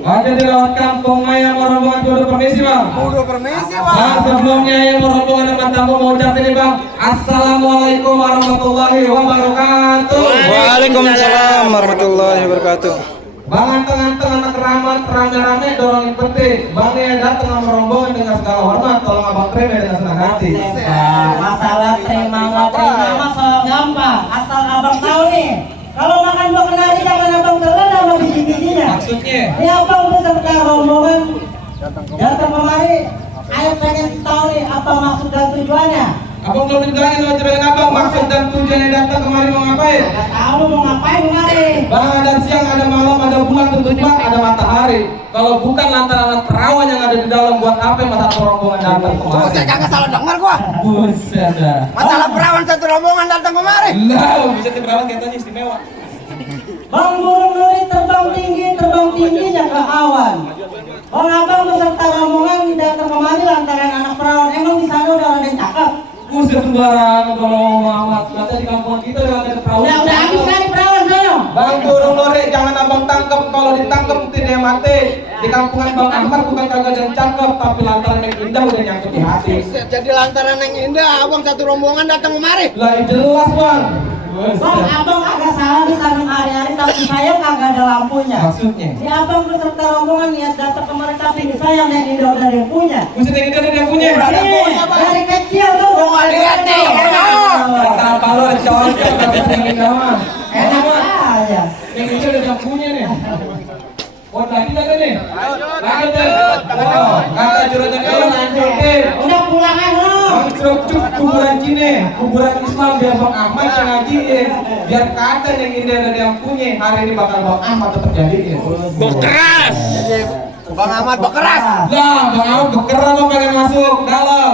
Jadi lewat kampung ayam rombongan kudu permisi bang. Kudu permisi bang. Nah, sebelumnya ayam rombongan dengan tamu mau ucap ini bang. Assalamualaikum warahmatullahi wabarakatuh. Waalaikumsalam warahmatullahi wabarakatuh. Bang anteng-anteng anak keramat rame-rame dorongin peti. Bang ya datang sama rombongan dengan segala hormat. Tolong abang terima dengan senang hati. Masalah terima nggak terima masalah gampang. Asal abang tahu nih. Kalau makan buah kenari jangan abang telan sama biji-bijinya. Maksudnya? Ini abang beserta rombongan datang kemari. Ayo pengen tahu nih apa maksud dan tujuannya. Abang belum dijelasin lo ceritain abang maksud dan tujuannya datang kemari mau ngapain? Gak tahu mau ngapain kemari. Bang ada siang, ada malam, ada bulan, tentu juga ada matahari. Kalau bukan lantaran anak perawan yang ada di dalam buat apa masa rombongan datang kemari? Buset, kagak salah denger gua. Buset dah. Masalah perawan satu rombongan datang kemari. Lah, bisa di perawan katanya istimewa. Bang burung nuri terbang tinggi jaga awan. Bang abang beserta rombongan datang kemari lantaran anak perawan. Emang di sana udah ada yang cakep? Buset sembarangan kalau amat. Kata di kampung kita udah ada perawan. Udah habis kali perawan sana. Bang burung nuri jangan abang tangkap, kalau ditangkap tidak mati. Di kampungan Bang Ahmad bukan kagak ada yang cakep, tapi lantaran yang indah udah nyangkut di hati. Buset, jadi lantaran yang indah abang satu rombongan datang kemari. Lah jelas bang. Bang, abang agak salah di tanam hari-hari tapi saya kagak ada lampunya. Maksudnya? Si abang beserta rombongan niat datang kemari tapi saya yang indah dari yang punya. Buset yang indah dia punya. Dari kecil tuh. Gua nggak lihat nih. Kenapa lo ada cowoknya tapi yang indah mah? Enak aja. Yang indah udah punya nih. Oh lagi kagak nih? Lagi deh. Oh kata jurusan lo lanjutin. Udah pulangan lo. Bang cuk kuburan Cine, kuburan Islam biar Bang Ahmad yang ngajiin, biar kata yang indah ada yang punya. Hari ini bakal Bang Ahmad tetap jadiin. Bekeras. Jadi Bang Ahmad bekeras. Lah Bang Ahmad bekeran lo pengen masuk dalam.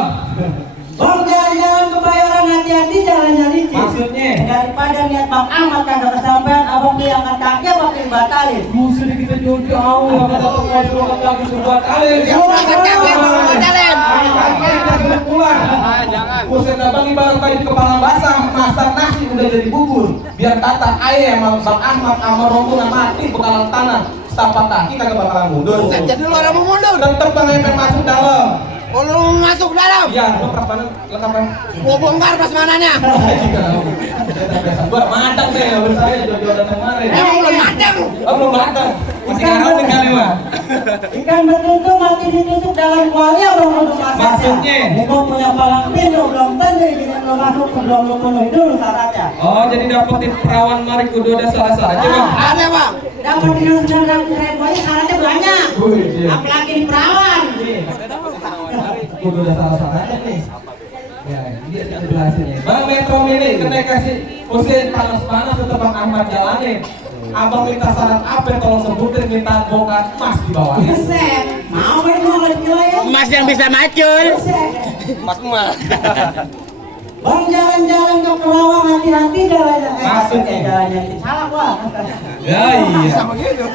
Bang jalan-jalan ke Bayoran hati-hati jalannya licin. Maksudnya? Daripada niat Bang Ahmad kagak kesampean abang diangkat kaki apa dibatalin. Musuh kita jauh-jauh, apa datang ngobrol kan lagi buat alih. Yang berangkat kaki abang batalin. Pulang. Buset abang ibarat tadi kepala basah, masak nasi udah jadi bubur. Biar kata ayah sama Bang Ahmad sama rombongan mati bekalan tanah. Setapak kaki kagak bakalan mundur. Buset, jadi lu orang mau mundur. Tetep Bang Epen masuk dalam. Oh, lu mau masuk dalam. Iya, lu prasmanan lengkapan. Mau bongkar prasmanannya. Gua matang deh, bersaya jodoh dan kemarin. Emang belum matang. Oh belum matang. Masih ngarawin kali mah. Ikan betutu mati ditusuk dalam kuali abang belum masaknya. Maksudnya? Ibu punya palang pintu belum tentu izinin lo masuk sebelum lo penuhi dulu syaratnya. Oh jadi dapetin perawan mari kudu ada salah-salah aja bang. Ada bang. Dapat dengan 900.000 aja syaratnya banyak. Iya. Apalagi di perawan. Kudu ada salah-salah aja nih. Ya, dia jelasinnya. Bang Metro Mini kena kasih usin panas-panas tetap Bang Ahmad jalanin. Abang minta syarat apa tolong sebutin, minta bongkar emas di bawahnya. Buset, mau main mau lagi ya? Emas yang bisa macul. Buset. Mas emas. Bang jalan-jalan ke Kerawang hati-hati jalannya. Maksudnya? Jalannya salah gua. Ya iya. Sama gitu.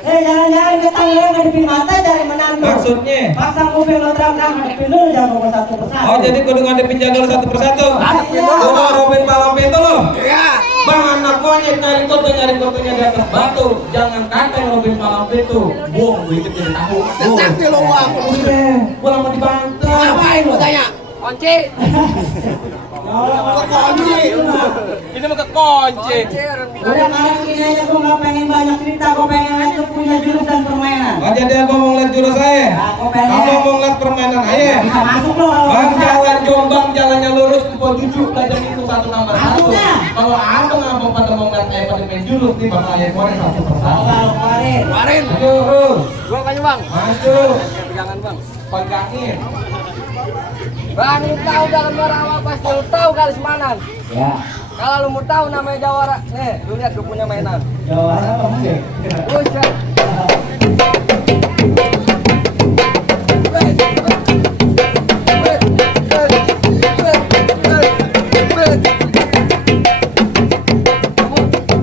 Jalan-jalan ke tangga ngadepin mata dari menantu. Maksudnya? Pasang kuping lo terang-terang ngadepin dulu jangan bawa satu persatu. Oh jadi kudu ngadepin jadwal satu persatu. Iya. Lu mau robin malam itu lo. Iya. Bang anak monyet nyari fotonya di atas batu. Jangan kanteng robin malam itu. Bohong duitnya jadi tahu. Sesakti lo uang. Gua lama dibantu. Ngapain lu tanya? Kunci. Kunci. Ini mah kekunci. Udah malam ini aja gua nggak pengen banyak cerita, gua pengen lihat punya jurus dan permainan. Oh jadi abang mau ngeliat jurus saya? Abang mau ngeliat permainan ayah? Bisa masuk lo kalau Bang bisa. jalan Jombang, jalannya lurus, Empok Juju, belajar itu satu nomor satu. Masuknya. Kalau abang pada mau ngeliat ayah pada main jurus nih bakal ayah korek satu persatu. Kalau kemarin. Kemarin. Jurus, Gua kayaknya bang. maju, Pegangan bang. pegangin. Bang, lu tahu dalam orang apa pasti lu tahu kali semanan. Ya. Kalau lu mau tahu namanya Jawara, nih, lu lihat gue punya mainan. Jawara apa mungkin? Buset.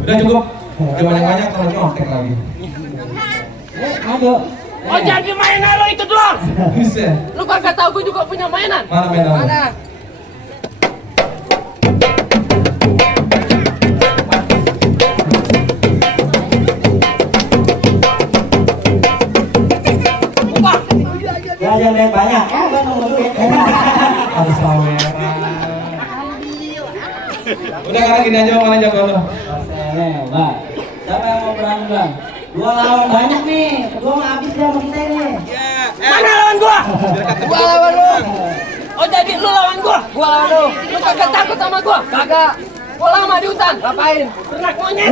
Udah cukup. Jangan banyak kalau nyontek lagi. Ayo. Oh jadi mainan lo itu doang. Bisa. Lu kagak tahu gue juga punya mainan. Mana mainan? Mana? Udah karena gini aja mana jago lo. Nih, Bang. Siapa yang mau berani, Bang? 2 lawan banyak nih. Kedua mah habis dia sama kita ini. Mana lawan gua? Gua lawan lu. Oh jadi lu lawan gua? Gua lawan lu. Lu kagak takut sama gua? Kagak. Gua lama di hutan. Ngapain? Ternak monyet.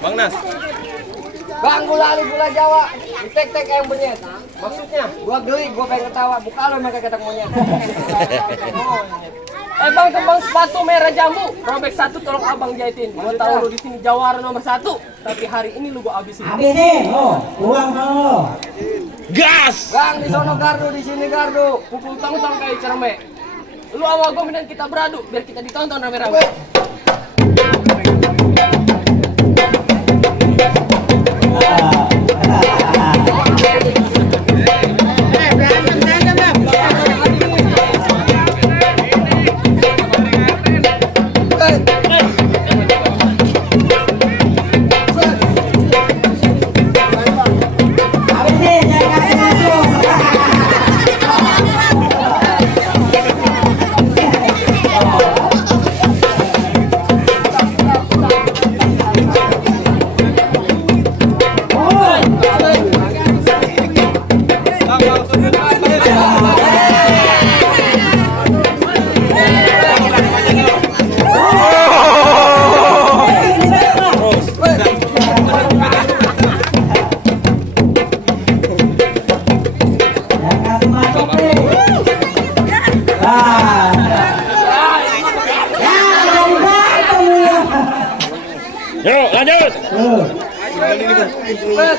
Bang Nas. Bang, gula ali gula Jawa. Ditek-tek kayak monyet. Maksudnya, gua geli, gua pengen ketawa. Buka lu pakai ketek monyet. Bang, tembang sepatu merah jambu. Robek 1 tolong abang jahitin. Gua tahu lu di sini jawara nomor 1. Tapi hari ini lu gua habisin. Habisin, lo. Pulang kalau lo. Gas! Bang, di sono gardu, di sini gardu. Pukul tong-tong kayak cermek. Lu awal gua dan kita beradu biar kita ditonton rame-rame. Habisin, jangan kasih masuk. Jangan kasih masuk nih. Ah. Ya, jadi berantem ya. Yuk, lanjut. Tuh. Eh.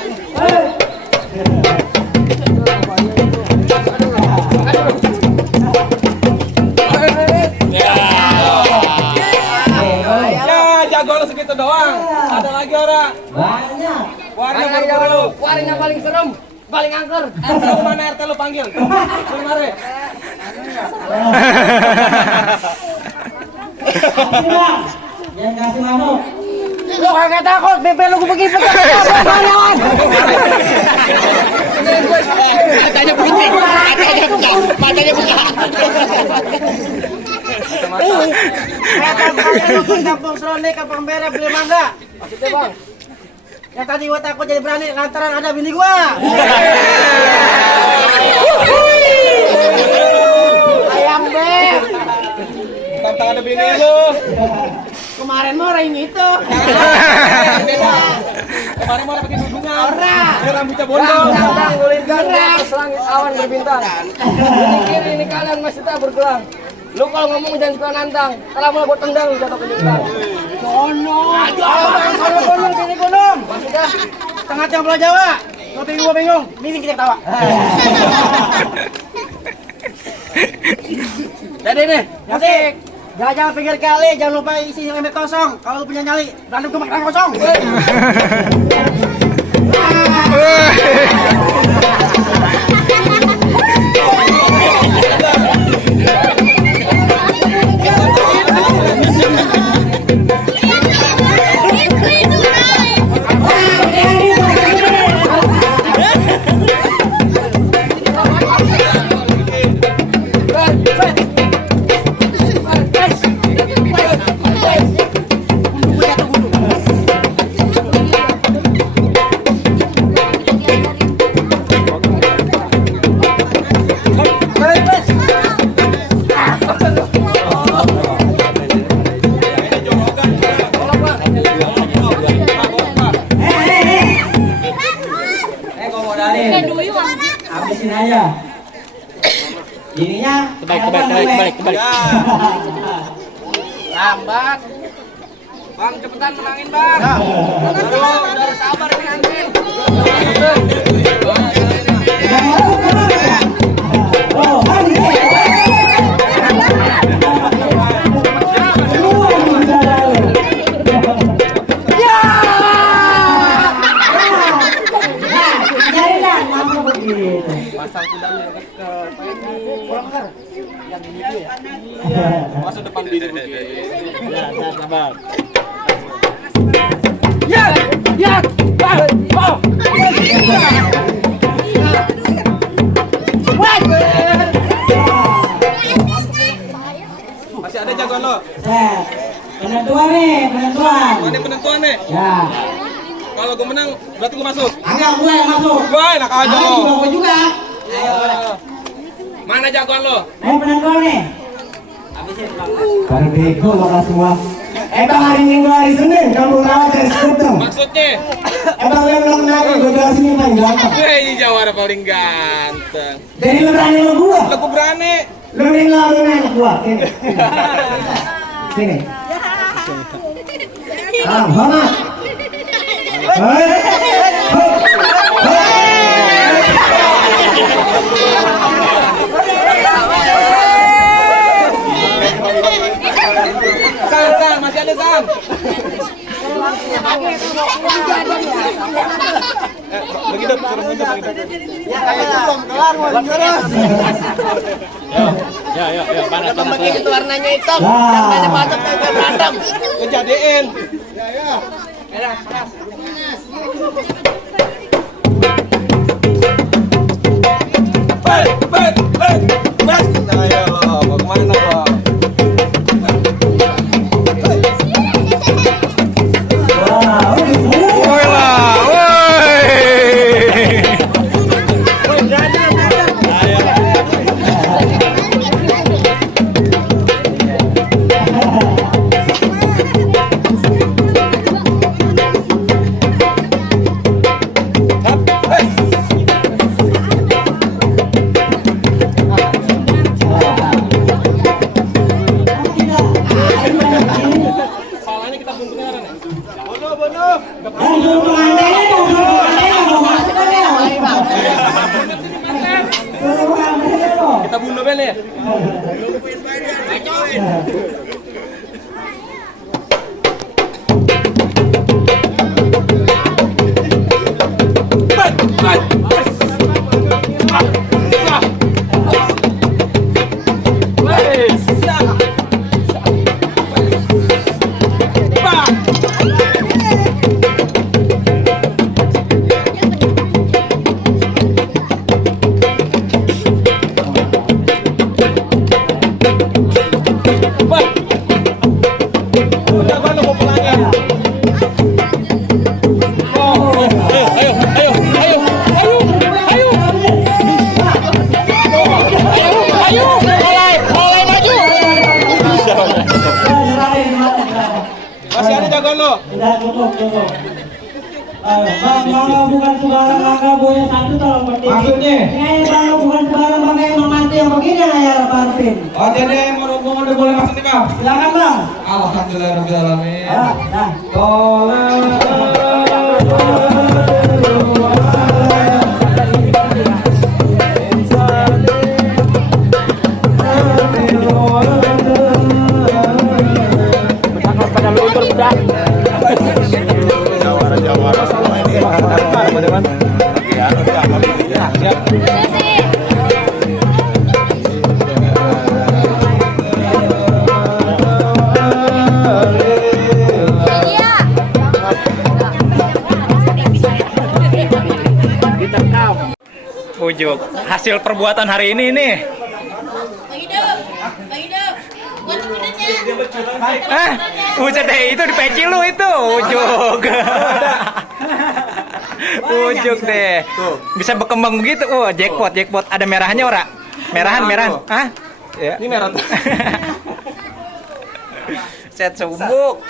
Ya, jago lo segitu doang. Ada lagi orang. Banyak. Warna Ayo, baru lu. Waring yang paling serem, paling angker. Lu mana RT lu panggil? Lu mari. Kasih, Bang. Jangan kasih masuk. Lu kagak takut, bebek lu begitu Matanya putih. Matanya buka. Matanya buka. Kampung Serone, Kampung Merah, beli mangga. Maksudnya bang, Yang tadi gua takut jadi berani lantaran ada bini gua. Ayam beb. Tantang ada bini lu. Kemarin mau orang itu. Kemarin mau pakai dudungan. Ora. Ini rambutnya bondol. Bang, gulin ganda, selangit awan berbintang. Ini kiri, ini kanan, masih tak bergelang. Lu kalau ngomong jangan suka nantang, kalau mau buat tendang jatuh ke jurang. Sono. Sono gunung, sini gunung. Maksudnya, Tengah-tengah Pulau Jawa. Gua bingung. Ini kita ketawa. jadi nih, Musik. Gajah pinggir kali, jangan lupa isi ember kosong. Kalau lu punya nyali, random gue makan kosong. Habisin aja. Ininya Kebalik. lambat. Bang, cepetan menangin bang. Udah sabar nih anjing. Oh, mandi. Pasang kuda lu ke masa depan bini begitu. Ya, sabar. Ya, bang, oh. Masih ada jagoan lo. Set. Penentuan nih, penentuan. Ini penentuan nih. Ya. Kalau gue menang, berarti gue masuk. Enggak, gue yang masuk. Gue enak aja lo. Gue juga. Mana jagoan lo? Ayo penentuan nih. Baru bego lo semua. Bang, hari Minggu hari Senin kamu rawat dari Sekutum. Maksudnya? Bang, yang belum kenalin gue jelasin ini paling gampang. Ini jawara paling ganteng. Jadi lu berani lo gua. Aku berani. Lu ngelaluin gua. Sini. Sini. Hormat. Kang, masih ada Kang. Bagi dong, suruh mundur bagi dong. Belum kelar mau juara. Ya, panas. Itu warnanya hitam. Namanya batok kayak berantem. Kejadian. Ayo lo, mau kemana lo? Woi lah, woi. Soalnya kita buntutnya orang ya. Bono. Dan suruh pengantinnya dong, suruh pengantinnya mau masuk kan ya? Suruh pengantinnya dong. Kita bunuh Ben ya. Masih ada jagoan lo. Udah cukup. Bang, mangga bukan sembarang mangga buaya satu tolong penting. Maksudnya? Ini bang bukan sembarang mangga yang memanti yang begini yang ayah Arvin. Oh jadi mau udah boleh masuk nih Bang. Silakan bang. Alhamdulillahirobbilalamin. Nah. Ujuk hasil perbuatan hari ini nih. Buset deh, itu di peci lu itu, Ujuk. Ujuk deh. Bisa berkembang begitu. Oh, jackpot. Ada merahnya ora? Merahan. Hah? Ya. Ini merah tuh. Set sumbuk.